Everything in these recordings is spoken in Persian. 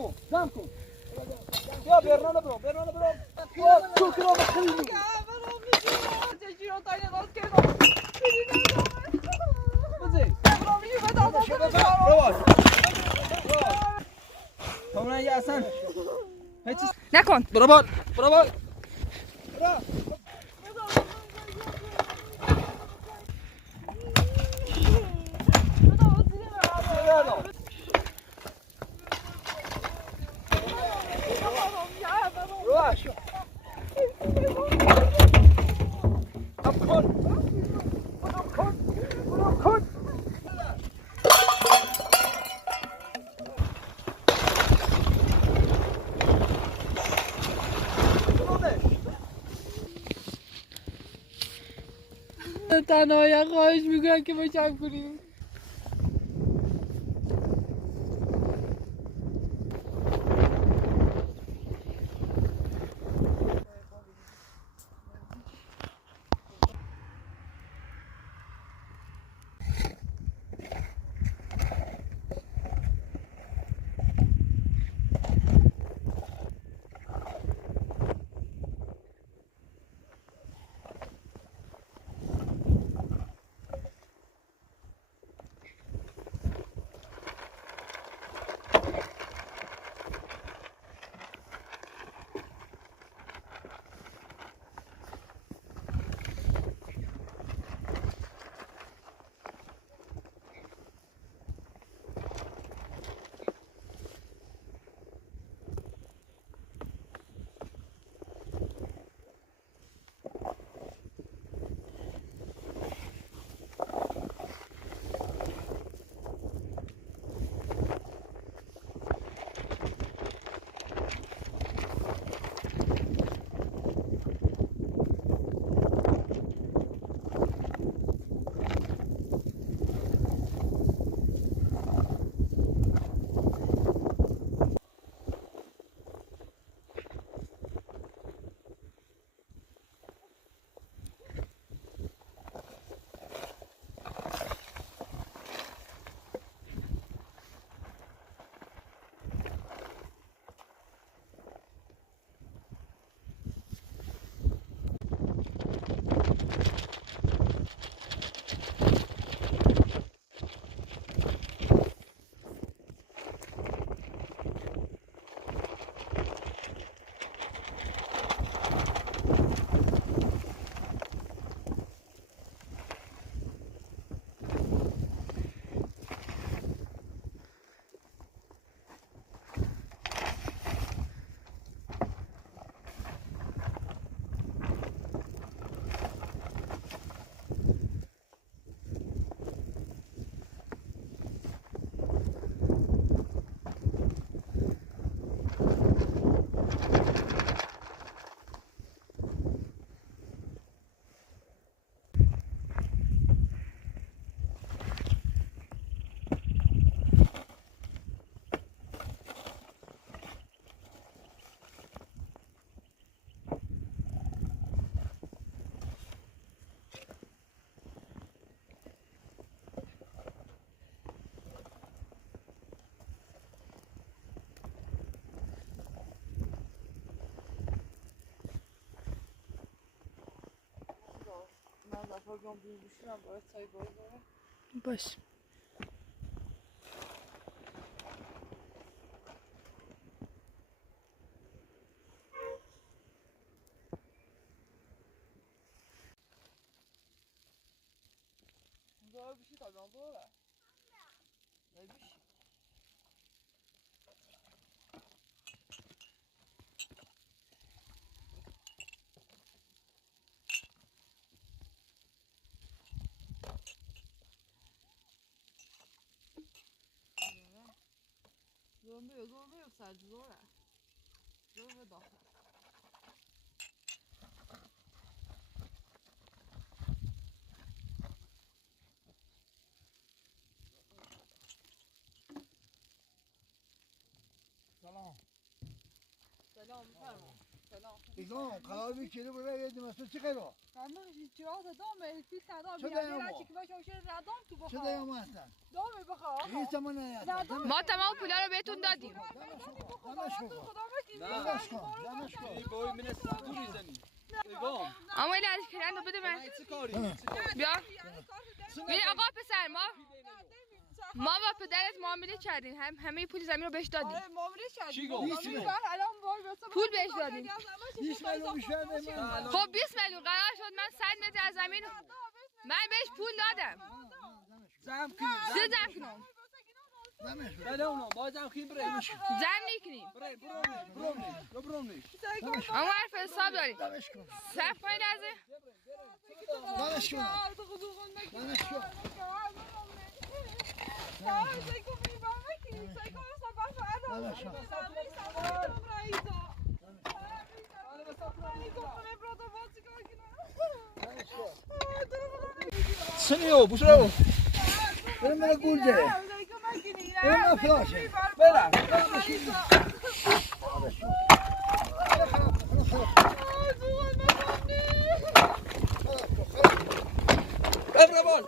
کن یا برنامه برو تو که رو بخیلی نکن برو تنهایی خواهش میکنم که باشم کنیم باش زور yok sadece zor ha. Zor ve daha. سلام سلام فرما. سلام. ایگان قرار بی کلی برای یه دمستو چی خیلی؟ فرما چرا دام فیل صدا چه بیاد دامو؟ چی که باشه ردام تو بخواه. چه دیگه ما هستن؟ دام بخواه. هیچ زمان نیست. ما تمام پولا رو بهتون دادیم. بای من استادو میزنی بگم اما این از کردن تو بده من بیا ببین آقا پسر ما با پدرت معامله کردیم همه پول زمین رو بهش دادیم چی گفت؟ پول بهش دادیم 20 میلیون بیشتر خب 20 میلیون قرار شد من 100 متر از زمین من بهش پول دادم زم کنیم چه زم کنم بله اونم باز زم کنیم بریم زم نیکنیم بریم نیش اما حرف حساب داریم صرف کنید از سنیو بوشرو برم گول ده برم فلاشه برم بربال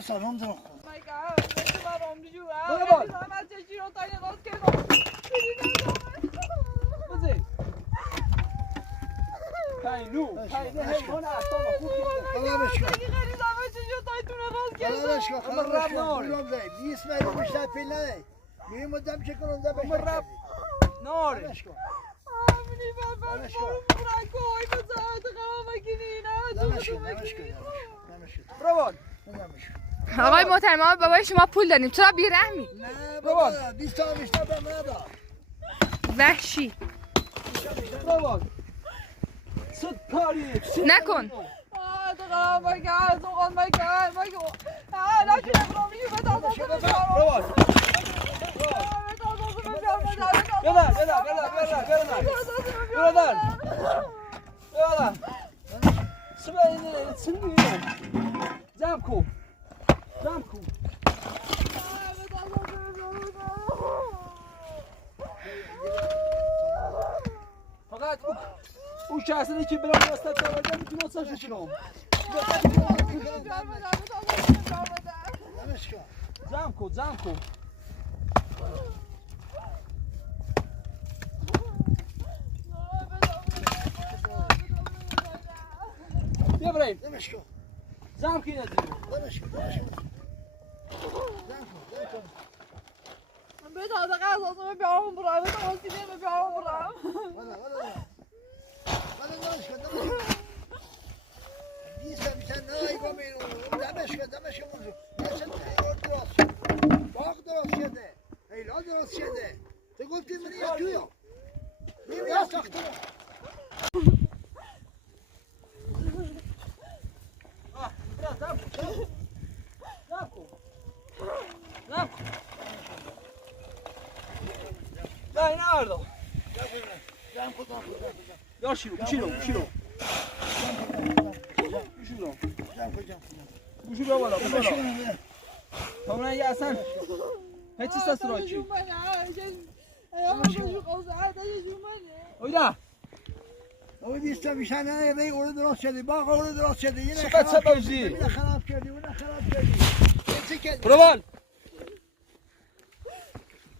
سلام دارم Kainu, hayvan aslan خوب کرده 20 میلیون بیشتر پیل نده یه مدام چه کنم ده بشه ناره روان آقای محترم ما بابای شما پول دادیم چرا بی‌رحمی نه بابا 20 تا بیشتر به من داد وحشی روان صد کاری نکن روان برادر سبعين زامكو فقط اون شخصی که برام واسه داره میتونه واسه شنو زامكو بیا بریم زم کی ندیدی من به تازه قضا بیارم برام به تازه بیارم برام Dai, Nardo! Ya شیلو بوشو بالا تا من یه اصلا هیچ چیز سراکی اویدا اوی بیستا میشن نه ری اون درست شدی باغ اون درست شدی اینه خراب کردی برابال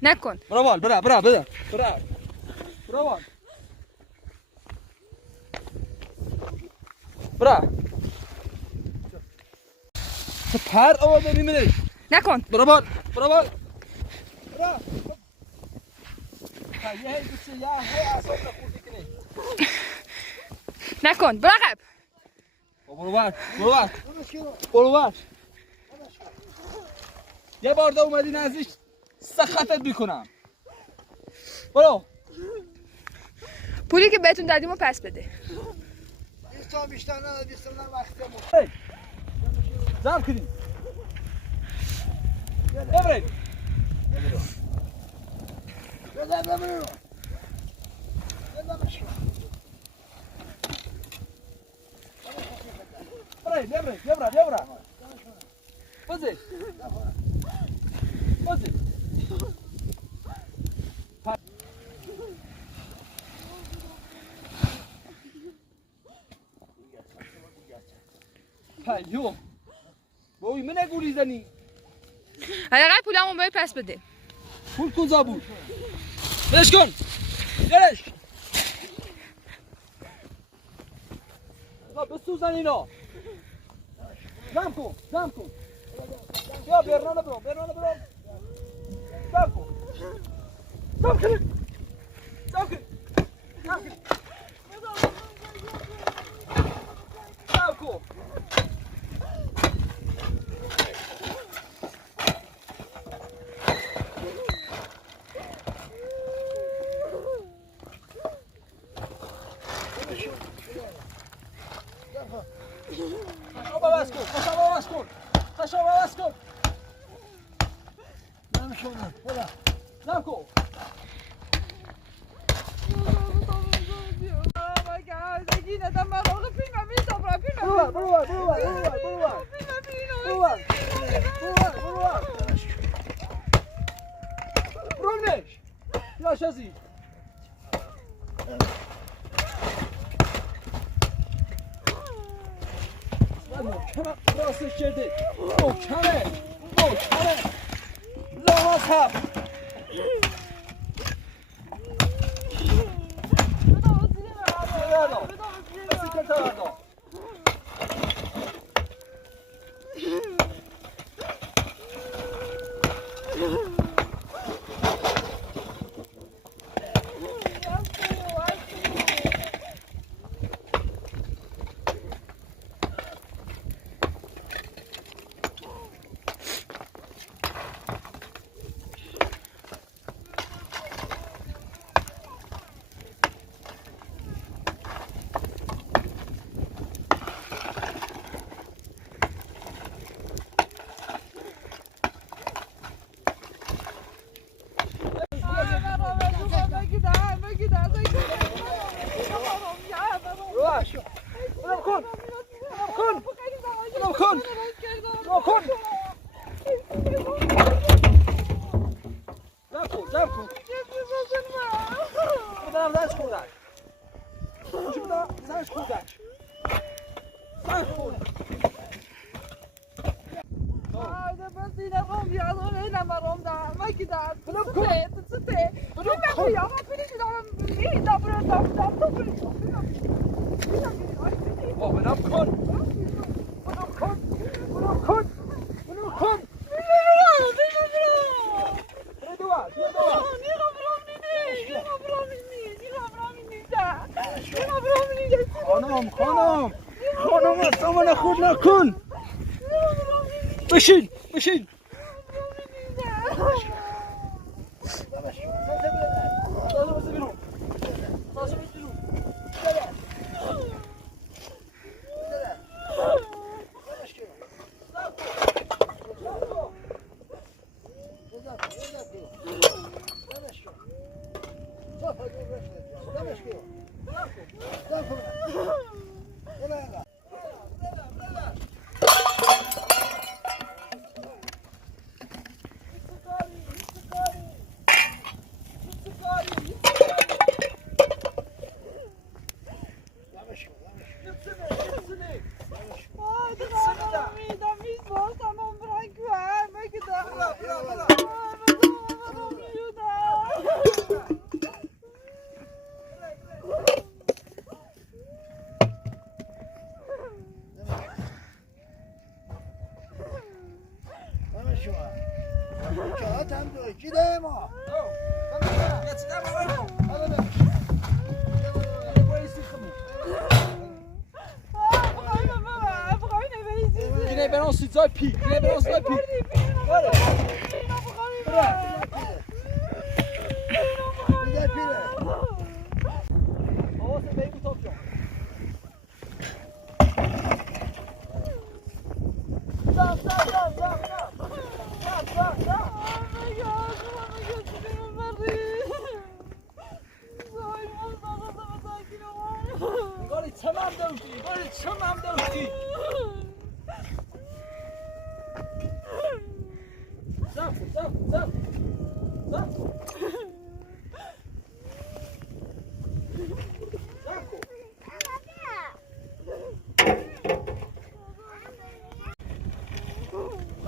نکن برابال برا پر آورده میمونه نکن برابال برا یه دوسته یه اصاب نخوردی کنی نکن برقب برو یه بار دا اومدی نزدیک سخطت میکنم برو پولی که بهتون دادیم رو پس بده بیستا بیشتر نه بیستا نه وقتمون زم کنیم ببرید ببرید بازی بازی پیام بایی من نگوری زنی حداقل پولمون باید پس بده. پول کجا بود؟ برش کن برش بسوزن اینا جمع کن بیا برنانه برام جمع کن خشاب عوض کن نمیشونه بلا جمع کن برونش یا شازی محکمه راستش کرده محکمه لامصب خانم سامان خود نکن بشین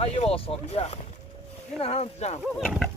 یه واسابی بیا اینه هم جمع کن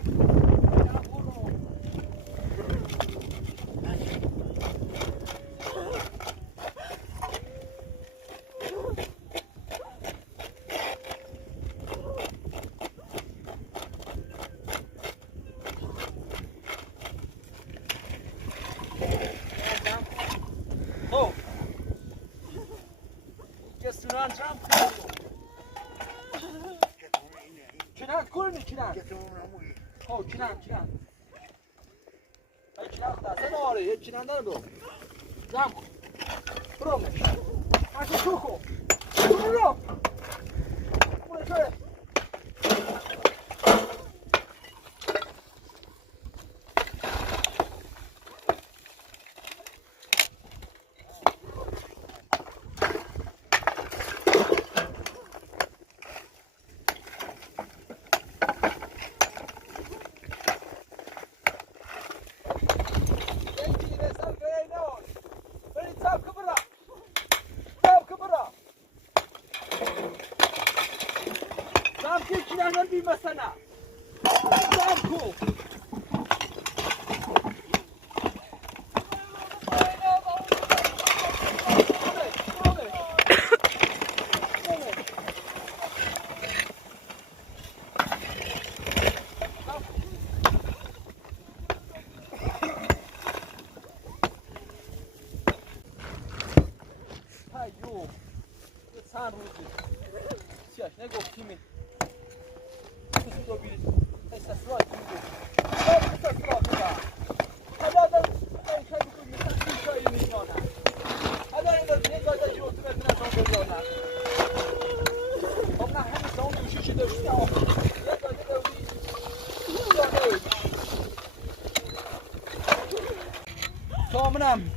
کامنم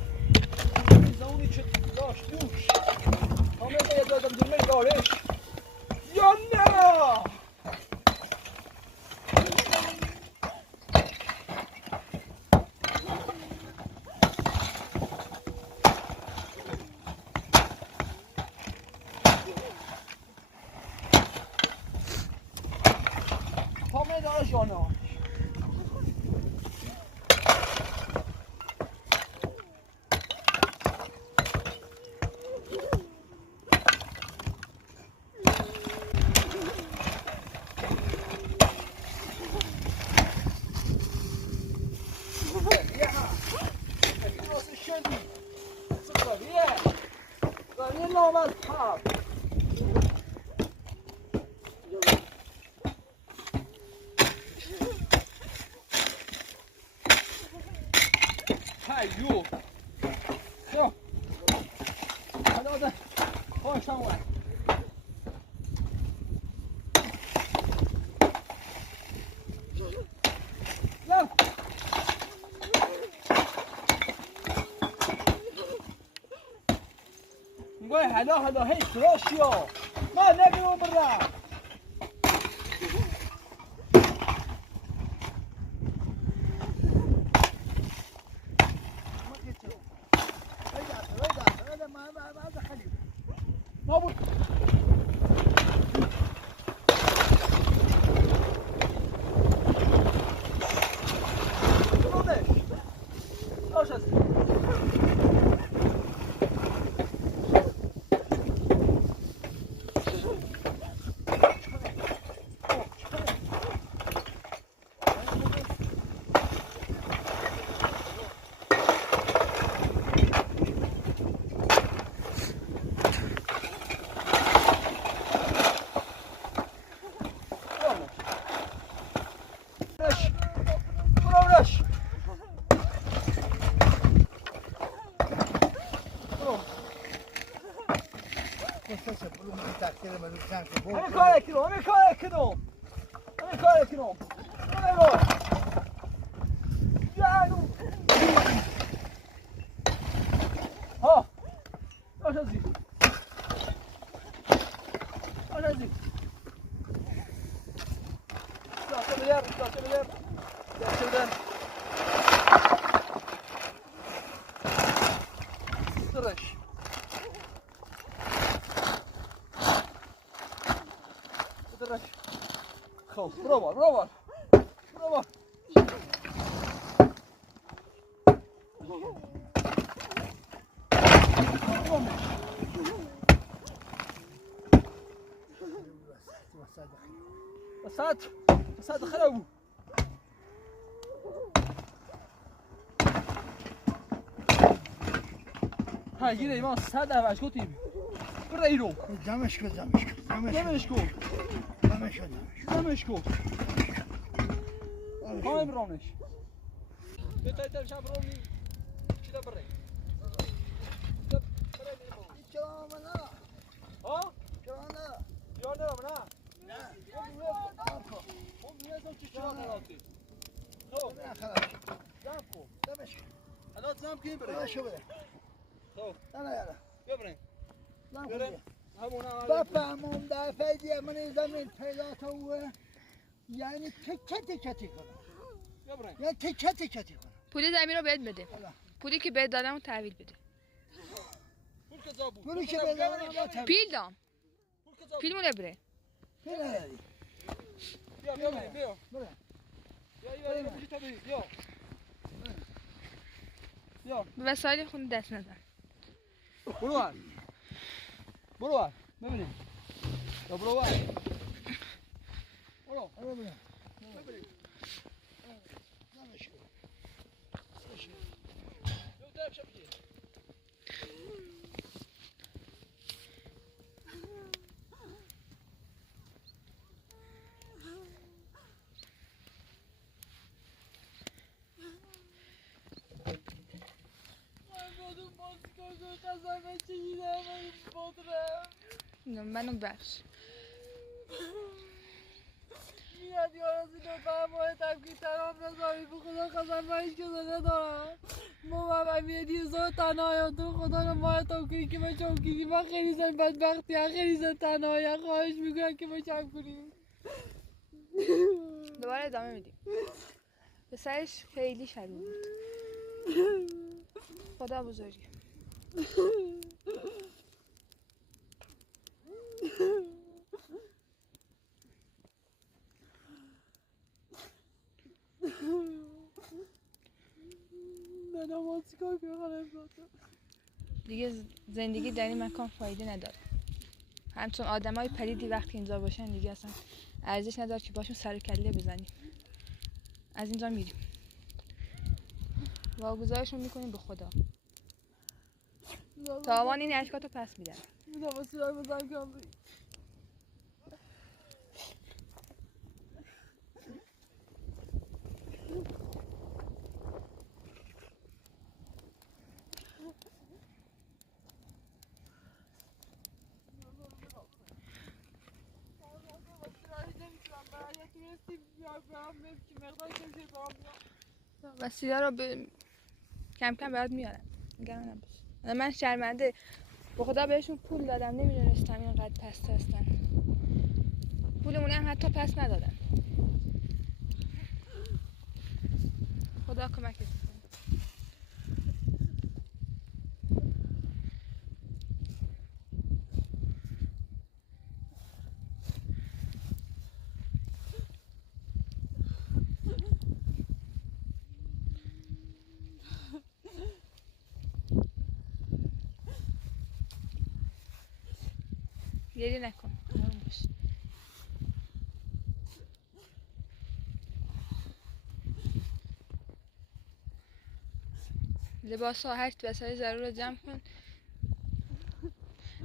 زونی که داشت دوش کامل باید دادم دونه دارش یا نه کامل دارش یا نه Ayú! Zo! Hallo daar! Gooi zo maar! Loop! Gooi hallo hey Roosje! Maar lekker over daar! همین کار کنم ها آشازی درش خب برو بار برو بار برو بار وسط خرابو ها گیره ایمان 100 اوش گوتیم برو ایرو دمش کن قایم رونش بتای تر شب رونی چی دا بره ها یا نه اون میازم چی چرا نراتی تو زم کو الان زم کی بره تو ببرین بفهمم دفعه دیگه من زمین پیدا تا یعنی تکه کنم یعنی تکه کنم پول زمین رو بهت بده پولی که بهت دادم رو تحویل بده پولی که بدم پیل دام پیل مونه بره بیا به وسایل خون دست نزن برو ور ببینیم یا برو ور برو منو بخش میاد یارازی دو باید که ترام نزامی به خدا قسم من هیچ کسی ندارم ما هم میاد یه زور تنهایی تو خدا رو ماه توکری که ما چوکیدی ما خیلی زن بدبختی ها خیلی زن تنهایی خواهش میکنم که ما چم کنیم دوباره ادامه میدیم پسرش خیلی شبیه بود خدا بزرگه دیگه زندگی در این مکان فایده نداره همچون آدمای پلیدی وقتی اینجا باشن دیگه اصلا ارزش نداره که باشون سر و کله بزنیم از اینجا میریم واگذارشون میکنیم به خدا تاوان این اشکاتو پس میدن وسیله رو کم کم برات میارم نگران نباش من شرمنده به خدا بهشون پول دادم نمیدونستم اینقدر پست هستن پولمون هم حتی پس ندادن خدا کمکت کنه گریه نکن آروم باش لباس ها هر وسایل ضرور رو جمع کن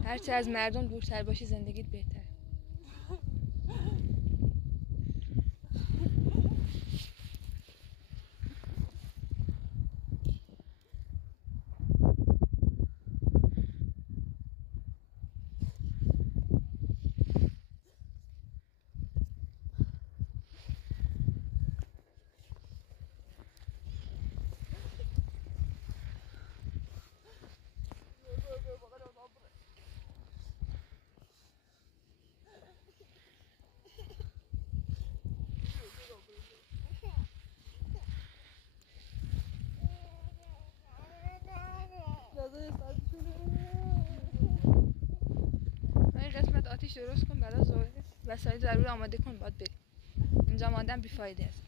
هرچه از مردم دورتر باشی زندگیت بهتر آتیش درست کن برای ظهر وسایل ضرور آماده کن باید بریم اینجا ماندن بیفایده است.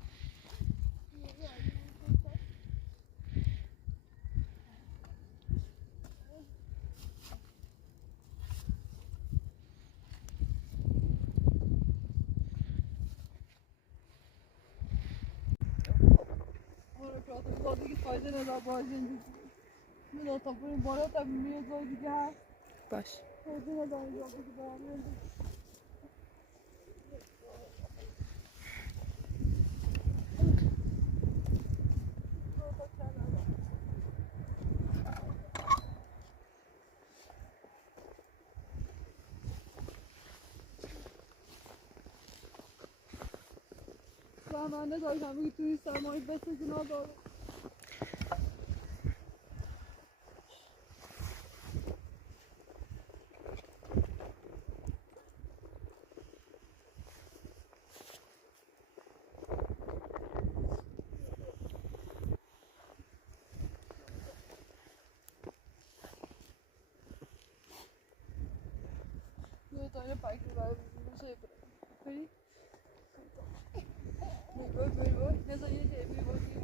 آره پراتم زاد دیگه فایده نداره با زندگی. من تا بریم بالا تا میاد دیگه هست. باش. فایده نداره اینجا دیگه برام. من نداشتم بگی توی سرمایه بسازی نداره. یه تایه پاکی برای میشه بری. بری. نزار یه جایی بری.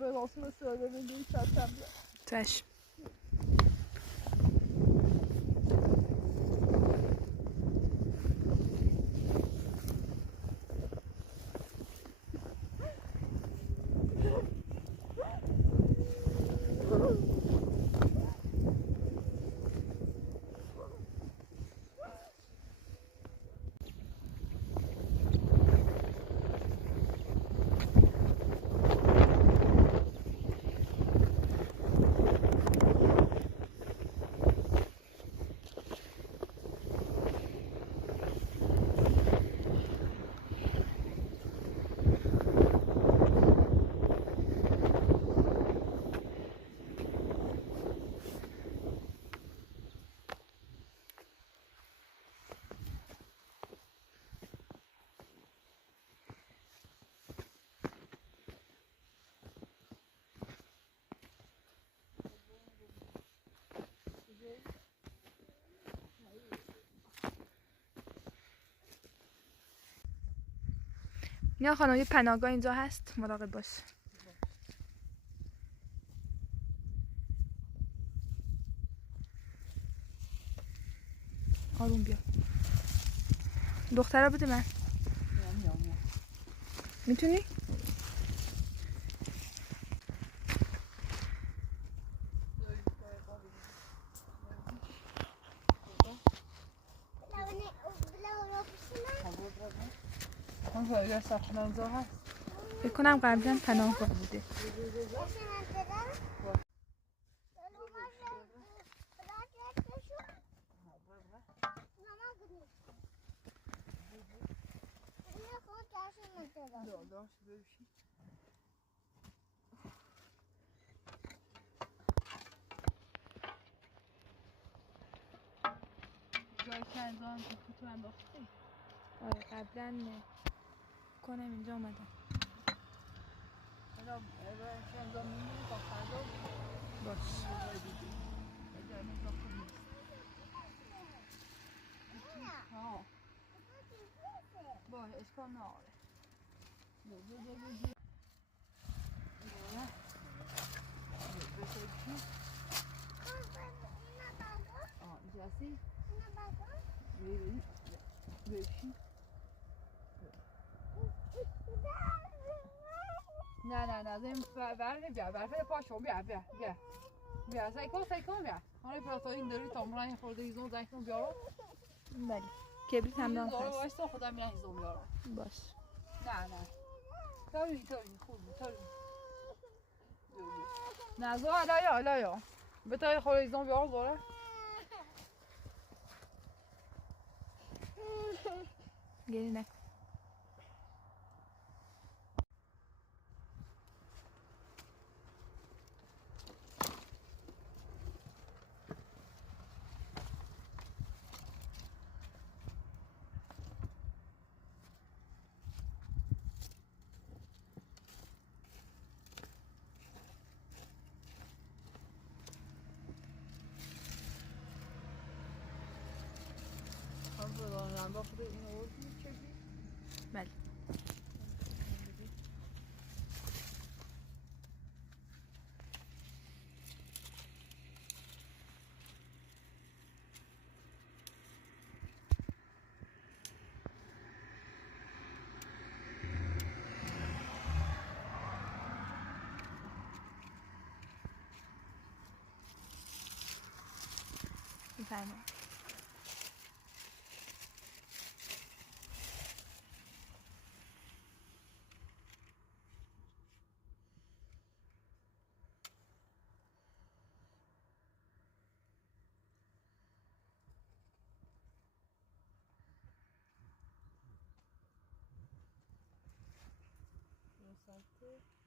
Böyle olsun da söylemeliyim zaten. چشم. نه خانم یه پناهگاه اینجا هست مراقب باش. آروم بیا. دخترا بده من. میتونی؟ فکر کنم قبلا پناهگاه بوده. آره قبلا کنم اینجا اومدم. باش. باشه اشکال نداره. نه زمین برنه بیا برفه پاشو بیا سایکل بیا حالا پراتایی این داری تامران این خورده ایزون زنگ بیارم بله کبریت هم دام زارو هست وایستا خودم میرم ایزون بیارم باش نه تاری خوب نه زو حالا بتای خورده ایزون بیارم زاره گلی نکن بله بفرمایید ساعت